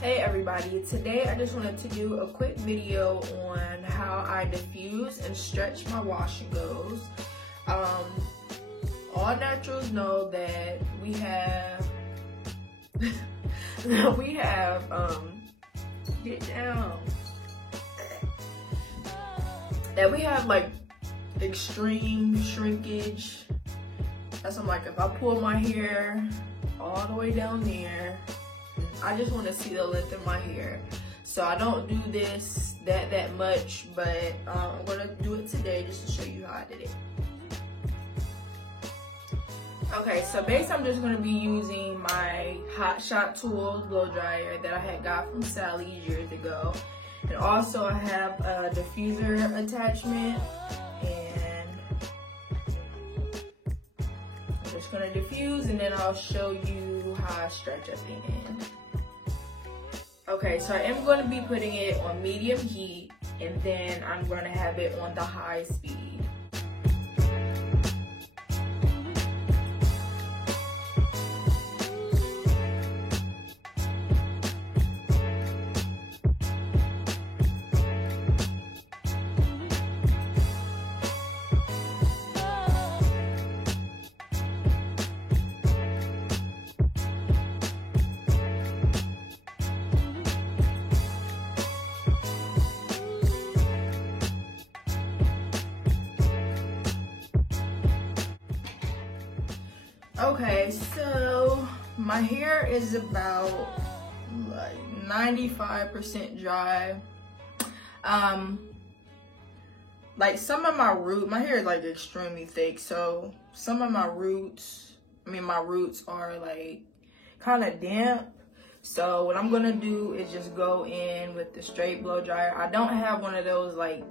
Hey everybody, today I just wanted to do a quick video on how I diffuse and stretch my wash and goes. All naturals know that we have get down, that we have like extreme shrinkage. That's like if I pull my hair all the way down there, I just want to see the length of my hair. So I don't do this that much, but I'm gonna do it today just to show you how I did it. Okay, so basically I'm just gonna be using my Hot Shot Tools blow dryer that I had got from Sally's years ago. And also I have a diffuser attachment, and I'm just gonna diffuse and then I'll show you how I stretch at the end. Okay, so I am going to be putting it on medium heat, and then I'm going to have it on the high speed. Okay, so my hair is about like 95% dry. Like some of my my hair is like extremely thick, so some of my roots are like kind of damp. So what I'm gonna do is just go in with the straight blow dryer. I don't have one of those like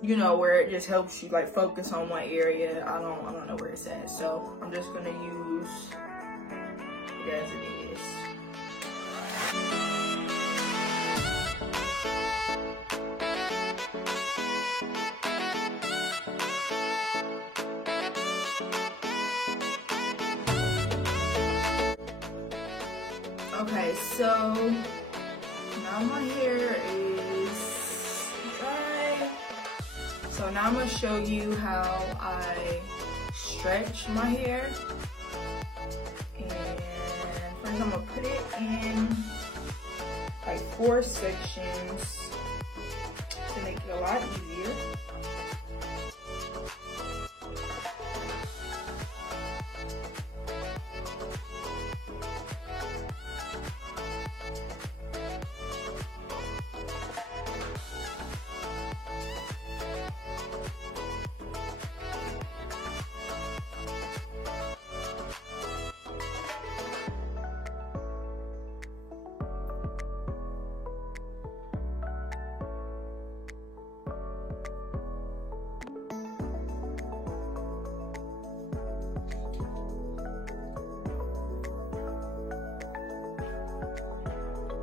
you know, where it just helps you like focus on one area. I don't know where it's at, so I'm just gonna use it as it is. Okay, so now my hair is dry. So now I'm going to show you how I stretch my hair. And first I'm going to put it in like 4 sections to make it a lot easier.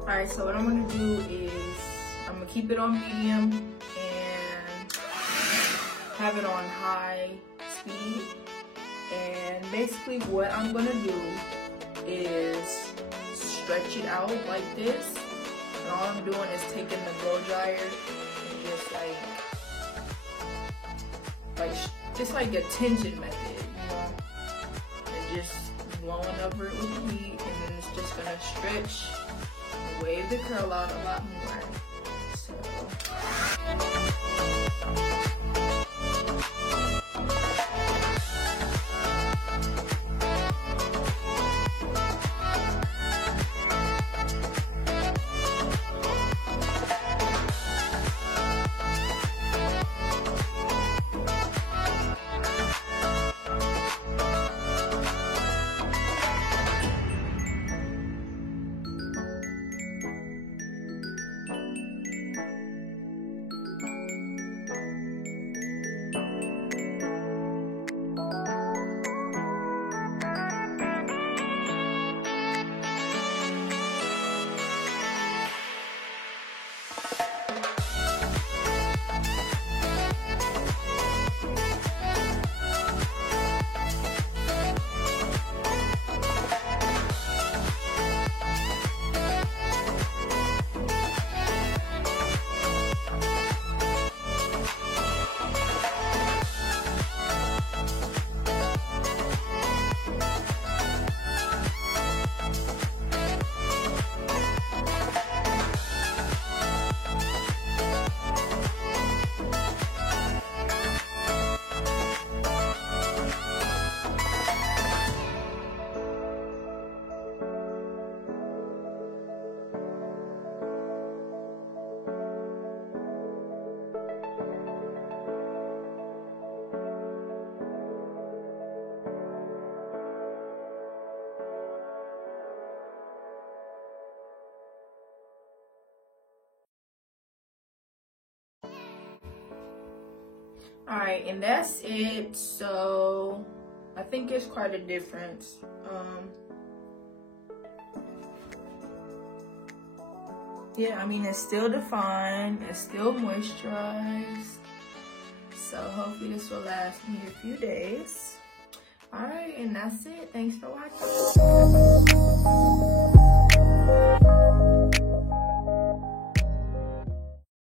Alright, so what I'm going to do is I'm going to keep it on medium and have it on high speed. And basically what I'm going to do is stretch it out like this. And all I'm doing is taking the blow dryer and just like a tension method, you know, and just blowing over it with the heat, and then it's just going to stretch, wave the curl out a lot more. So All right, and that's it. So I think it's quite a difference. Yeah, I mean, it's still defined, it's still moisturized. So hopefully this will last me a few days. All right, and that's it. Thanks for watching.